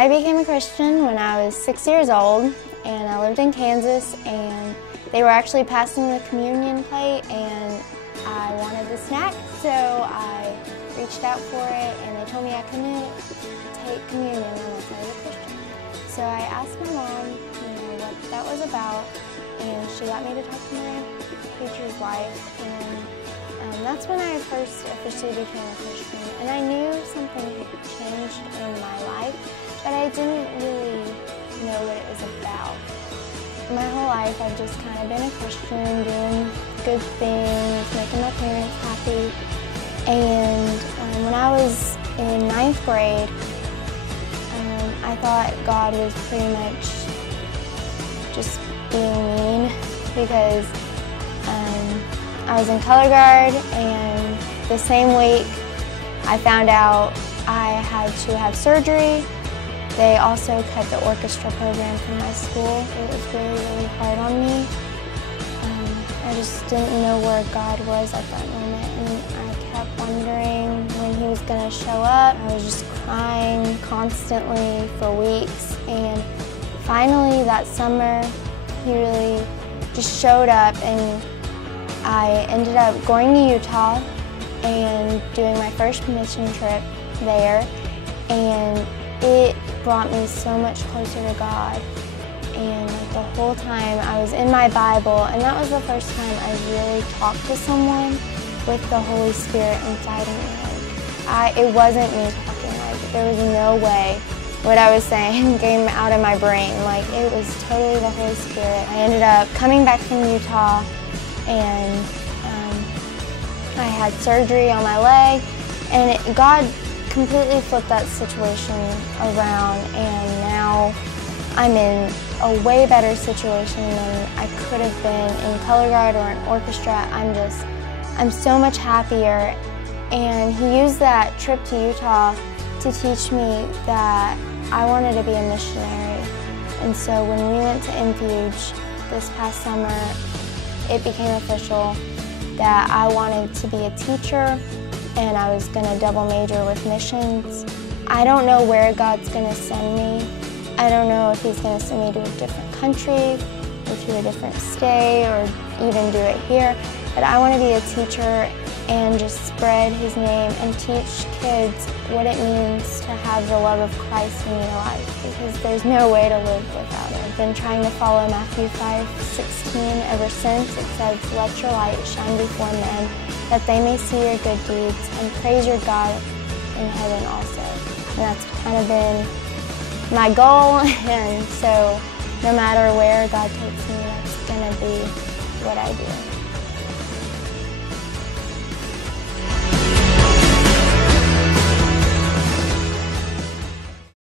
I became a Christian when I was 6 years old, and I lived in Kansas, and they were actually passing the communion plate, and I wanted the snack, so I reached out for it, and they told me I couldn't take communion unless I was a Christian. So I asked my mom, what that was about, and she got me to talk to my preacher's wife, and that's when I first officially became a Christian. And I knew something had changed in my life, but I didn't really know what it was about. My whole life I've just kind of been a Christian, doing good things, making my parents happy. And when I was in 9th grade, I thought God was pretty much just being mean because I was in color guard, and the same week I found out I had to have surgery. They also cut the orchestra program from my school. It was really, really hard on me. I just didn't know where God was at that moment, and I kept wondering when He was going to show up. I was just crying constantly for weeks, and finally that summer He really just showed up, and I ended up going to Utah and doing my first mission trip there, and it brought me so much closer to God. And the whole time I was in my Bible, and that was the first time I really talked to someone with the Holy Spirit inside of me. It wasn't me talking, there was no way what I was saying came out of my brain. It was totally the Holy Spirit. I ended up coming back from Utah, and I had surgery on my leg, and God completely flipped that situation around, and now I'm in a way better situation than I could have been in color guard or in orchestra. I'm so much happier, and He used that trip to Utah to teach me that I wanted to be a missionary. And so when we went to Infuge this past summer, it became official that I wanted to be a teacher, and I was going to double major with missions. I don't know where God's going to send me. I don't know if He's going to send me to a different country or to a different state or even do it here, but I want to be a teacher and just spread His name and teach kids what it means to have the love of Christ in your life, because there's no way to live without it. I've been trying to follow Matthew 5:16 ever since. It says, "Let your light shine before men, that they may see your good deeds and praise your God in heaven also." And that's kind of been my goal, and so no matter where God takes me, that's going to be what I do.